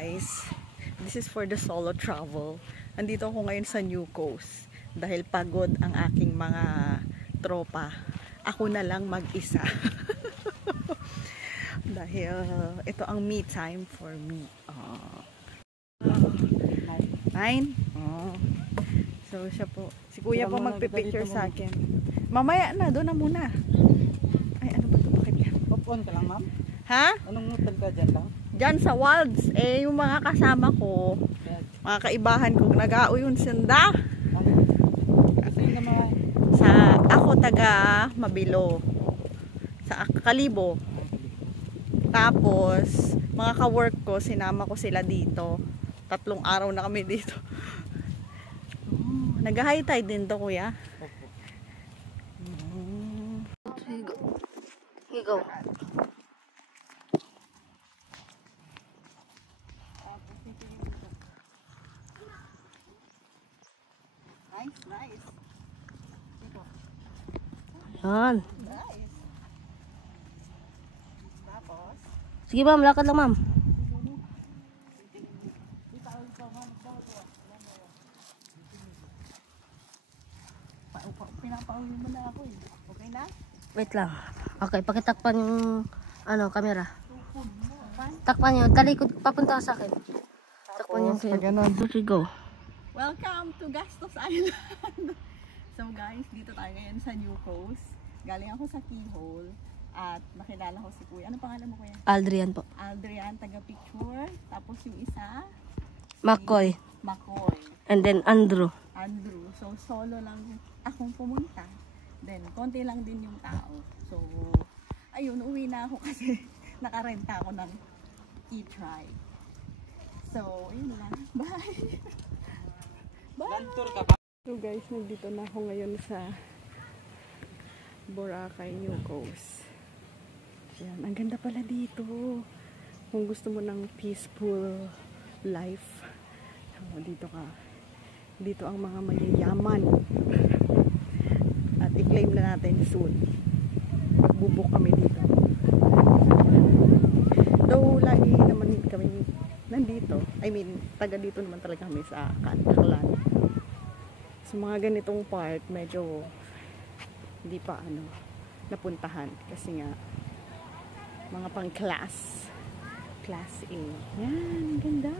Guys, this is for the solo travel. Andito ako ngayon sa New Coast dahil pagod ang aking mga tropa. Ako na lang mag-isa. Dahil ito ang me time for me. 9? So siya po. Si kuya po magpipicture sa akin. Mamaya na, doon na muna. Ay, ano ba ito? Bakit yan? Pop-on ka lang, ma'am? Ha? Anong hotel ka dyan lang? Diyan sa Walds. Eh, yung mga kasama ko, mga kaibahan ko, nag-auyun senda. Ako taga Mabilo. Sa Kalibo. Tapos, mga ka-work ko, sinama ko sila dito. 3 araw na kami dito. Nag-high tide din to, kuya. Higo. Nice. Yan. Nice. Tapos, Sige ma'am, lakad lang ma'am. pinapauwi mo na ako eh. Okay na? Wait lang. Okay, pakitakpan yung camera. Takpan nyo, talikod, papunta ka sa akin. Takpan nyo. Okay, go. Welcome to Gastos Island. So guys, dito tayo ngayon sa New Coast. Galing ako sa Keyhole at nakilala ko si kuya. Ano pangalan mo, kuya? Aldrian po. Aldrian, taga-picture. Tapos yung isa, McCoy. Makoy. And then Andrew. So solo lang akong pumunta. Then konti lang din yung tao. So ayun, uwi na ako kasi nakarenta ako ng e-try. So yun lang. Bye. Bye. So guys, nandito na ako ngayon sa Boracay, New Coast. Yan, ang ganda pala dito. Kung gusto mo ng peaceful life, dito ka. Dito ang mga mayayaman. At i-claim na natin soon. Magbubuk kami dito. Though lagi naman kami nandito. I mean, taga dito naman talaga kami sa Aklan. So mga ganitong part, medyo hindi pa napuntahan. Kasi nga, mga pang class. Class A. Yan, ganda.